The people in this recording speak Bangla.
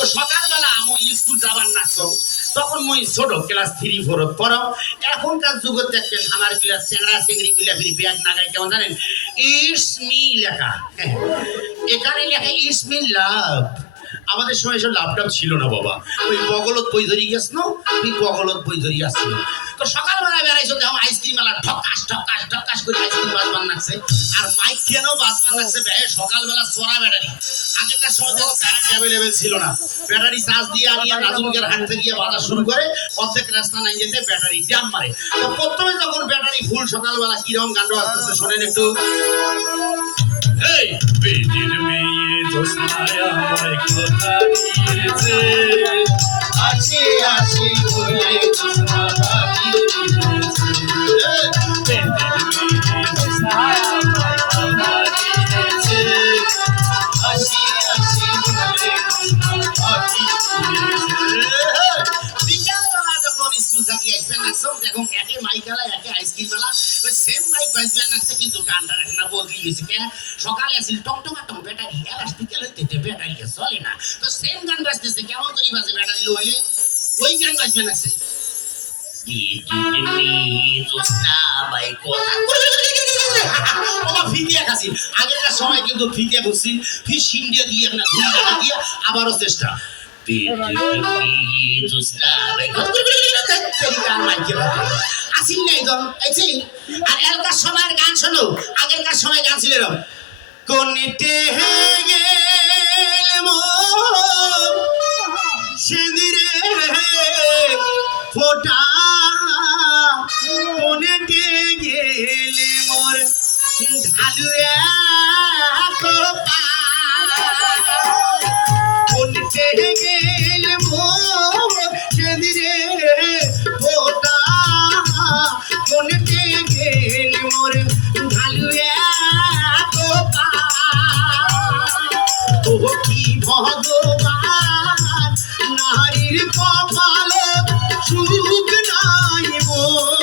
তো সকালবেলা আমি স্কুল যাবার নাচো তখন মই ছোট ক্লাস থ্রি ফোর পড়াও এখনকার যুগত দেখবেন, আমারগুলা চেংড়া চেংড়ি ফিরি ব্যাগ নাগাই কেমন জানেন? ইটস মি লেখা। এখানে লেখা ইটস মি লাভ। আমাদের সময় এসব লাভটাপ ছিল না বাবা। ওই বগলত বই ধরি গেছ না? তুই বগলত বই ধরি আসছিল তো সকালবেলা বেড়াইছো, দেখো আইসক্রিম মেলা ঠকাস ঠকাস ঠকাস করে আইসক্রিম বাজবার লাগছে। আর মাইক কেন বাজবার লাগছে সকালবেলা চড়া ব্যাটারি আগেকার সময় তো কারেন্ট অ্যাভেলেবেল ছিল না। ব্যাটারি চার্জ দিয়ে আনিয়ে নাজুমকের হাট গিয়ে বাজার শুরু করে অর্ধেক রাস্তা নাই যেতে ব্যাটারি ড্যাম মারে। তো প্রথমে যখন ব্যাটারি ফুল সকালবেলা কীরকম গান্ড আসতেছে শোনেন একটু। এই পেটের মেয়ে জোসনায় আমায় কথা দিয়েছে? স্কুল থাকি আইসবেন আসছো দেখুন একে মাইকালা একে আইসক্রিম মেলা ওই সেম মাইক বাজবেন আসছে কিন্তু গানটা রেখে না বদলি গেছে কে? সকালে আসিল টকটকা টক ব্যাটারি এলাস বিকেল হইতে ব্যাটারি চলে না। তো সেম গান বাজতেছে কেমন করি বাজে ব্যাটারি লো হইলে ওই গান বাজবেন আছে আগেরকার সময় কিন্তু ফিতে বসছি ফিস ইন্ডিয়া দিয়ে আপনার দিয়ে আবারও চেষ্টা। আসিল নাই তো আইছি আর এলকার সময়ের গান শোনো, আগেরকার সময় গান ছিল এরকম মোর সেদিরে ফোটা, কোনেতে গেলে মোর ঢালুয়া কোপা। কোনেতে গেল ভগবান নারীর কপালে সুখ নাই মোর